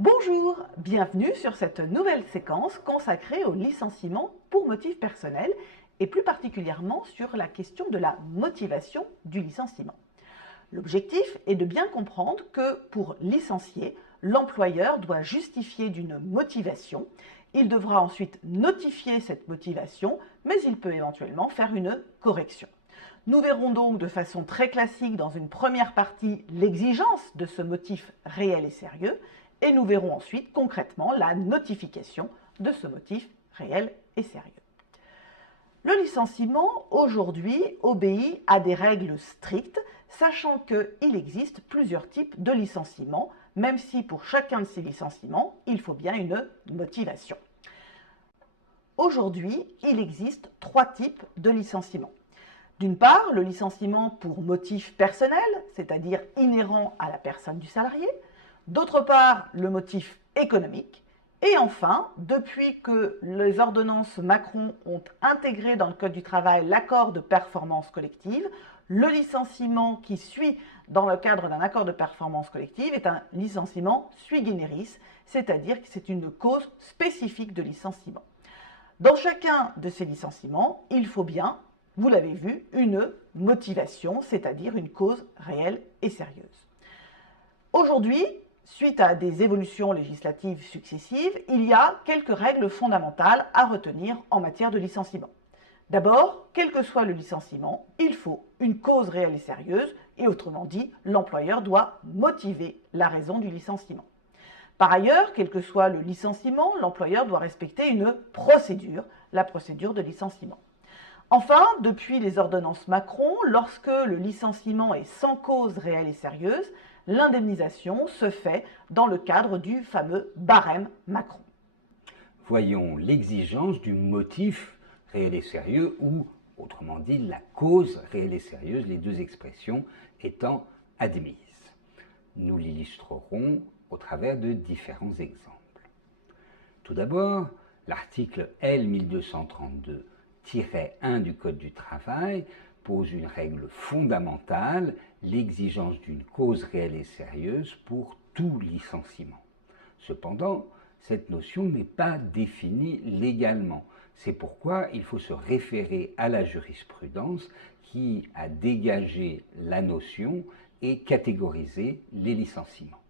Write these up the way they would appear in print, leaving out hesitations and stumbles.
Bonjour, bienvenue sur cette nouvelle séquence consacrée au licenciement pour motif personnel et plus particulièrement sur la question de la motivation du licenciement. L'objectif est de bien comprendre que pour licencier, l'employeur doit justifier d'une motivation. Il devra ensuite notifier cette motivation, mais il peut éventuellement faire une correction. Nous verrons donc de façon très classique dans une première partie l'exigence de ce motif réel et sérieux, et nous verrons ensuite concrètement la notification de ce motif réel et sérieux. Le licenciement, aujourd'hui, obéit à des règles strictes, sachant qu'il existe plusieurs types de licenciements, même si pour chacun de ces licenciements, il faut bien une motivation. Aujourd'hui, il existe trois types de licenciements. D'une part, le licenciement pour motif personnel, c'est-à-dire inhérent à la personne du salarié. D'autre part, le motif économique. Et enfin, depuis que les ordonnances Macron ont intégré dans le Code du travail l'accord de performance collective, le licenciement qui suit dans le cadre d'un accord de performance collective est un licenciement sui generis, c'est-à-dire que c'est une cause spécifique de licenciement. Dans chacun de ces licenciements, il faut bien, vous l'avez vu, une motivation, c'est-à-dire une cause réelle et sérieuse. Aujourd'hui, suite à des évolutions législatives successives, il y a quelques règles fondamentales à retenir en matière de licenciement. D'abord, quel que soit le licenciement, il faut une cause réelle et sérieuse, et autrement dit, l'employeur doit motiver la raison du licenciement. Par ailleurs, quel que soit le licenciement, l'employeur doit respecter une procédure, la procédure de licenciement. Enfin, depuis les ordonnances Macron, lorsque le licenciement est sans cause réelle et sérieuse, l'indemnisation se fait dans le cadre du fameux barème Macron. Voyons l'exigence du motif réel et sérieux ou, autrement dit, la cause réelle et sérieuse, les deux expressions étant admises. Nous l'illustrerons au travers de différents exemples. Tout d'abord, l'article L 1232-1 du Code du travail pose une règle fondamentale, l'exigence d'une cause réelle et sérieuse pour tout licenciement. Cependant, cette notion n'est pas définie légalement. C'est pourquoi il faut se référer à la jurisprudence qui a dégagé la notion et catégorisé les licenciements.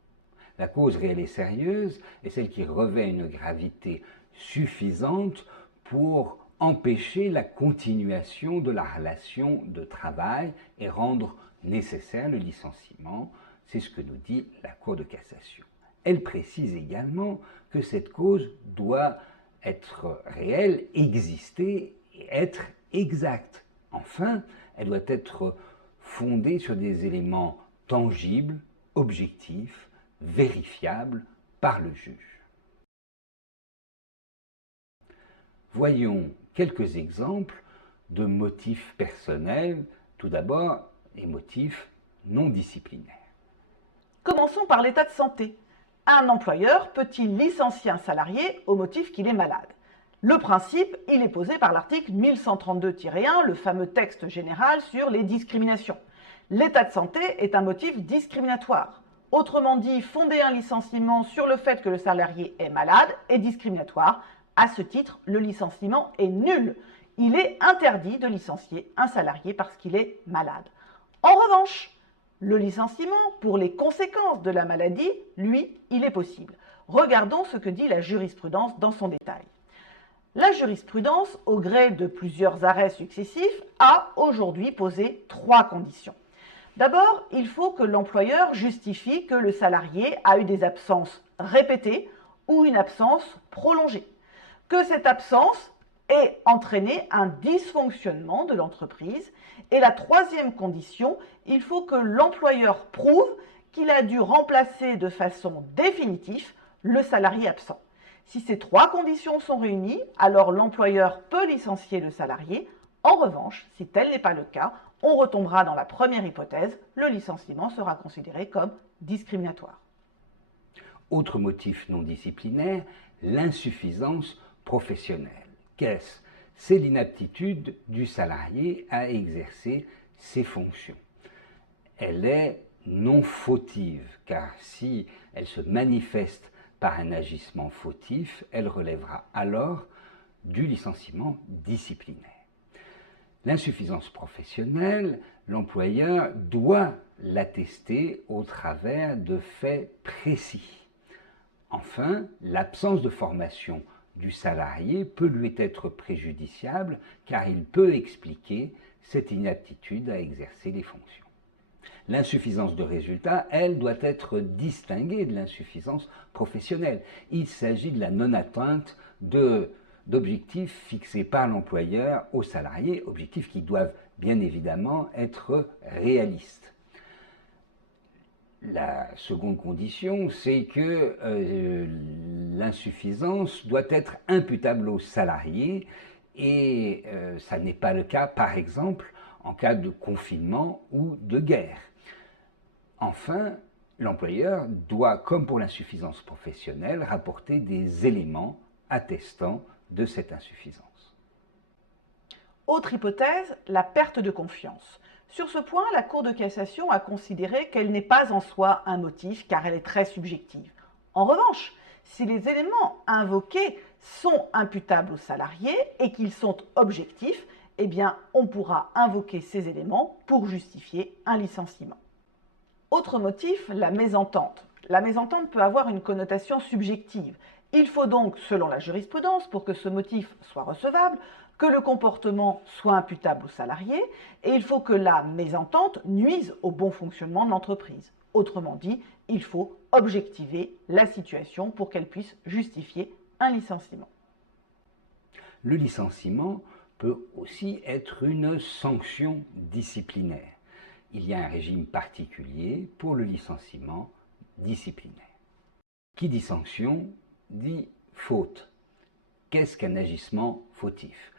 La cause réelle et sérieuse est celle qui revêt une gravité suffisante pour empêcher la continuation de la relation de travail et rendre nécessaire le licenciement. C'est ce que nous dit la Cour de cassation. Elle précise également que cette cause doit être réelle, exister et être exacte. Enfin, elle doit être fondée sur des éléments tangibles, objectifs, vérifiables par le juge. Voyons quelques exemples de motifs personnels. Tout d'abord, les motifs non disciplinaires. Commençons par l'état de santé. Un employeur peut-il licencier un salarié au motif qu'il est malade? Le principe, il est posé par l'article 1132-1, le fameux texte général sur les discriminations. L'état de santé est un motif discriminatoire. Autrement dit, fonder un licenciement sur le fait que le salarié est malade est discriminatoire. À ce titre, le licenciement est nul. Il est interdit de licencier un salarié parce qu'il est malade. En revanche, le licenciement pour les conséquences de la maladie, lui, il est possible. Regardons ce que dit la jurisprudence dans son détail. La jurisprudence, au gré de plusieurs arrêts successifs, a aujourd'hui posé trois conditions. D'abord, il faut que l'employeur justifie que le salarié a eu des absences répétées ou une absence prolongée, que cette absence ait entraîné un dysfonctionnement de l'entreprise. Et la troisième condition, il faut que l'employeur prouve qu'il a dû remplacer de façon définitive le salarié absent. Si ces trois conditions sont réunies, alors l'employeur peut licencier le salarié. En revanche, si tel n'est pas le cas, on retombera dans la première hypothèse, le licenciement sera considéré comme discriminatoire. Autre motif non disciplinaire, l'insuffisance professionnelle. Qu'est-ce? C'est l'inaptitude du salarié à exercer ses fonctions. Elle est non fautive, car si elle se manifeste par un agissement fautif, elle relèvera alors du licenciement disciplinaire. L'insuffisance professionnelle, l'employeur doit l'attester au travers de faits précis. Enfin, l'absence de formation du salarié peut lui être préjudiciable car il peut expliquer cette inaptitude à exercer les fonctions. L'insuffisance de résultat, elle, doit être distinguée de l'insuffisance professionnelle. Il s'agit de la non-atteinte d'objectifs fixés par l'employeur aux salariés, objectifs qui doivent bien évidemment être réalistes. La seconde condition, c'est que l'insuffisance doit être imputable au salarié et ça n'est pas le cas, par exemple, en cas de confinement ou de guerre. Enfin, l'employeur doit, comme pour l'insuffisance professionnelle, rapporter des éléments attestant de cette insuffisance. Autre hypothèse, la perte de confiance. Sur ce point, la Cour de cassation a considéré qu'elle n'est pas en soi un motif car elle est très subjective. En revanche, si les éléments invoqués sont imputables aux salariés et qu'ils sont objectifs, eh bien, on pourra invoquer ces éléments pour justifier un licenciement. Autre motif, la mésentente. La mésentente peut avoir une connotation subjective. Il faut donc, selon la jurisprudence, pour que ce motif soit recevable, que le comportement soit imputable au salarié et il faut que la mésentente nuise au bon fonctionnement de l'entreprise. Autrement dit, il faut objectiver la situation pour qu'elle puisse justifier un licenciement. Le licenciement peut aussi être une sanction disciplinaire. Il y a un régime particulier pour le licenciement disciplinaire. Qui dit sanction dit faute. Qu'est-ce qu'un agissement fautif?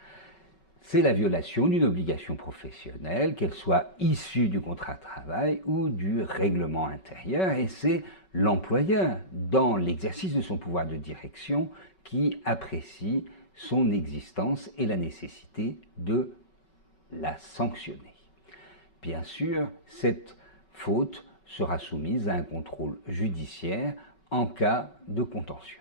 C'est la violation d'une obligation professionnelle, qu'elle soit issue du contrat de travail ou du règlement intérieur, et c'est l'employeur, dans l'exercice de son pouvoir de direction, qui apprécie son existence et la nécessité de la sanctionner. Bien sûr, cette faute sera soumise à un contrôle judiciaire en cas de contentieux.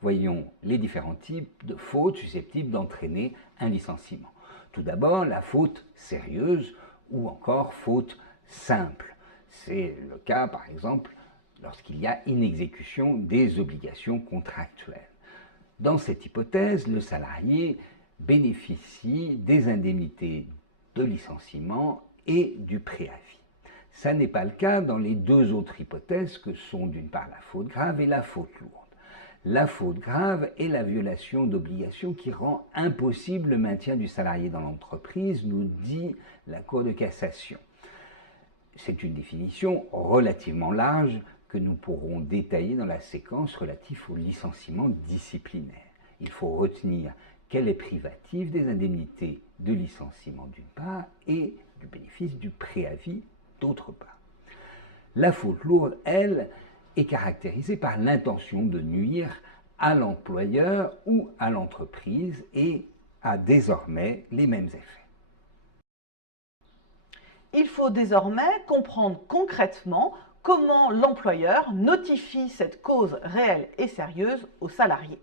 Voyons les différents types de fautes susceptibles d'entraîner un licenciement. Tout d'abord, la faute sérieuse ou encore faute simple. C'est le cas, par exemple, lorsqu'il y a inexécution des obligations contractuelles. Dans cette hypothèse, le salarié bénéficie des indemnités de licenciement et du préavis. Ça n'est pas le cas dans les deux autres hypothèses que sont d'une part la faute grave et la faute lourde. La faute grave est la violation d'obligations qui rend impossible le maintien du salarié dans l'entreprise, nous dit la Cour de cassation. C'est une définition relativement large que nous pourrons détailler dans la séquence relative au licenciement disciplinaire. Il faut retenir qu'elle est privative des indemnités de licenciement d'une part et du bénéfice du préavis d'autre part. La faute lourde, elle, est caractérisée par l'intention de nuire à l'employeur ou à l'entreprise et a désormais les mêmes effets. Il faut désormais comprendre concrètement comment l'employeur notifie cette cause réelle et sérieuse aux salariés.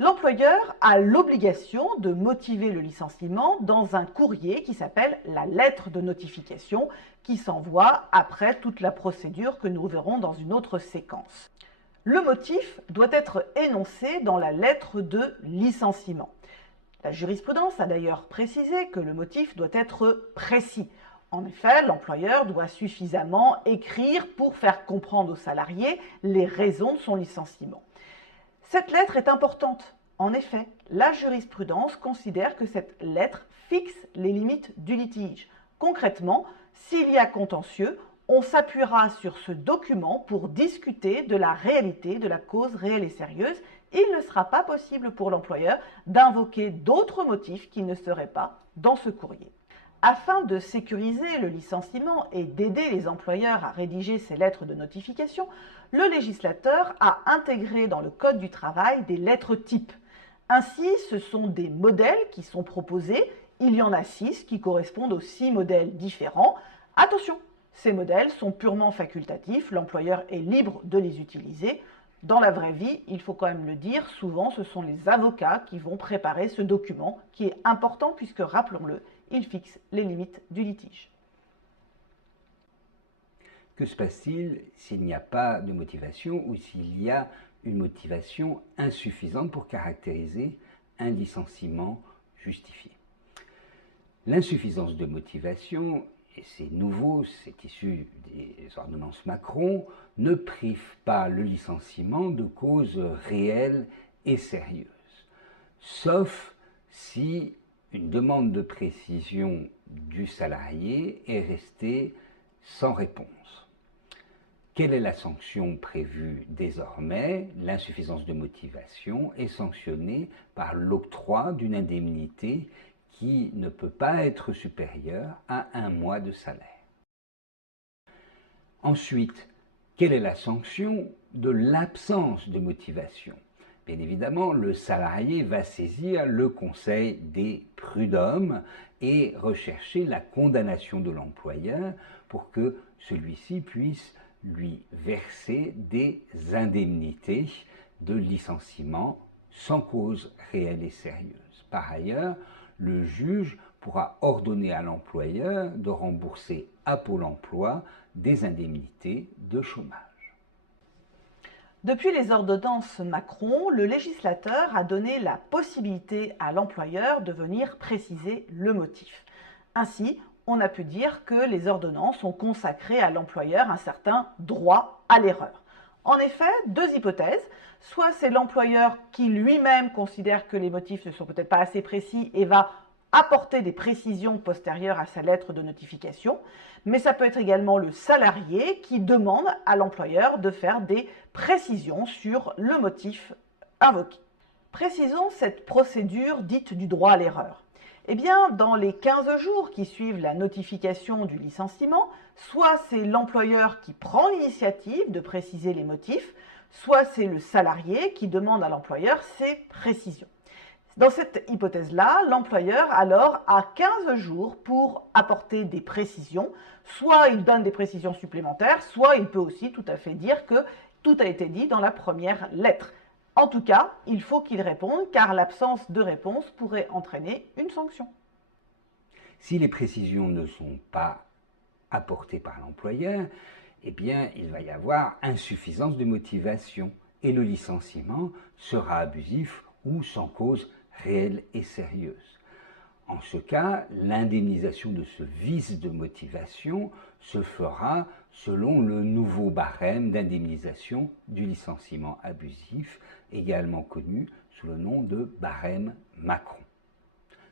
L'employeur a l'obligation de motiver le licenciement dans un courrier qui s'appelle la lettre de notification qui s'envoie après toute la procédure que nous verrons dans une autre séquence. Le motif doit être énoncé dans la lettre de licenciement. La jurisprudence a d'ailleurs précisé que le motif doit être précis. En effet, l'employeur doit suffisamment écrire pour faire comprendre aux salariés les raisons de son licenciement. Cette lettre est importante. En effet, la jurisprudence considère que cette lettre fixe les limites du litige. Concrètement, s'il y a contentieux, on s'appuiera sur ce document pour discuter de la réalité de la cause réelle et sérieuse. Il ne sera pas possible pour l'employeur d'invoquer d'autres motifs qui ne seraient pas dans ce courrier. Afin de sécuriser le licenciement et d'aider les employeurs à rédiger ces lettres de notification, le législateur a intégré dans le Code du travail des lettres types. Ainsi, ce sont des modèles qui sont proposés. Il y en a 6 qui correspondent aux 6 modèles différents. Attention, ces modèles sont purement facultatifs, l'employeur est libre de les utiliser. Dans la vraie vie, il faut quand même le dire, souvent ce sont les avocats qui vont préparer ce document qui est important puisque, rappelons-le, il fixe les limites du litige. Que se passe-t-il s'il n'y a pas de motivation ou s'il y a une motivation insuffisante pour caractériser un licenciement justifié? L'insuffisance de motivation, et c'est nouveau, c'est issu des ordonnances Macron, ne prive pas le licenciement de causes réelles et sérieuses, sauf si une demande de précision du salarié est restée sans réponse. Quelle est la sanction prévue désormais? L'insuffisance de motivation est sanctionnée par l'octroi d'une indemnité qui ne peut pas être supérieure à 1 mois de salaire. Ensuite, quelle est la sanction de l'absence de motivation? Bien évidemment, le salarié va saisir le conseil des prud'hommes et rechercher la condamnation de l'employeur pour que celui-ci puisse lui verser des indemnités de licenciement sans cause réelle et sérieuse. Par ailleurs, le juge pourra ordonner à l'employeur de rembourser à Pôle emploi des indemnités de chômage. Depuis les ordonnances Macron, le législateur a donné la possibilité à l'employeur de venir préciser le motif. Ainsi, on a pu dire que les ordonnances ont consacré à l'employeur un certain droit à l'erreur. En effet, deux hypothèses. Soit c'est l'employeur qui lui-même considère que les motifs ne sont peut-être pas assez précis et va apporter des précisions postérieures à sa lettre de notification, mais ça peut être également le salarié qui demande à l'employeur de faire des précisions sur le motif invoqué. Précisons cette procédure dite du droit à l'erreur. Eh bien, dans les 15 jours qui suivent la notification du licenciement, soit c'est l'employeur qui prend l'initiative de préciser les motifs, soit c'est le salarié qui demande à l'employeur ces précisions. Dans cette hypothèse-là, l'employeur alors a 15 jours pour apporter des précisions. Soit il donne des précisions supplémentaires, soit il peut aussi tout à fait dire que tout a été dit dans la première lettre. En tout cas, il faut qu'il réponde car l'absence de réponse pourrait entraîner une sanction. Si les précisions ne sont pas apportées par l'employeur, eh bien, il va y avoir insuffisance de motivation et le licenciement sera abusif ou sans cause réelle et sérieuse. En ce cas, l'indemnisation de ce vice de motivation se fera selon le nouveau barème d'indemnisation du licenciement abusif, également connu sous le nom de barème Macron.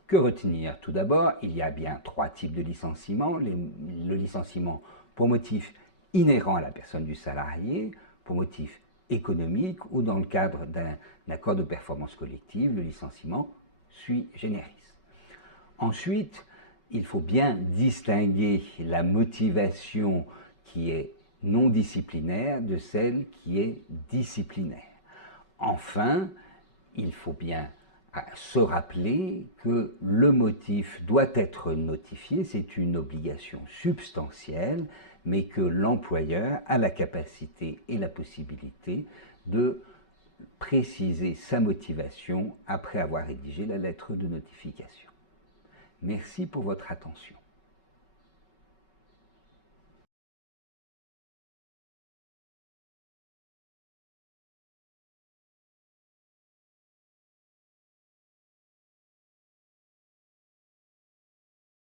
Que retenir? Tout d'abord, il y a bien 3 types de licenciement. Le licenciement pour motif inhérent à la personne du salarié, pour motif économique ou dans le cadre d'un accord de performance collective, le licenciement sui generis. Ensuite, il faut bien distinguer la motivation qui est non disciplinaire de celle qui est disciplinaire. Enfin, il faut bien se rappeler que le motif doit être notifié, c'est une obligation substantielle, mais que l'employeur a la capacité et la possibilité de préciser sa motivation après avoir rédigé la lettre de notification. Merci pour votre attention.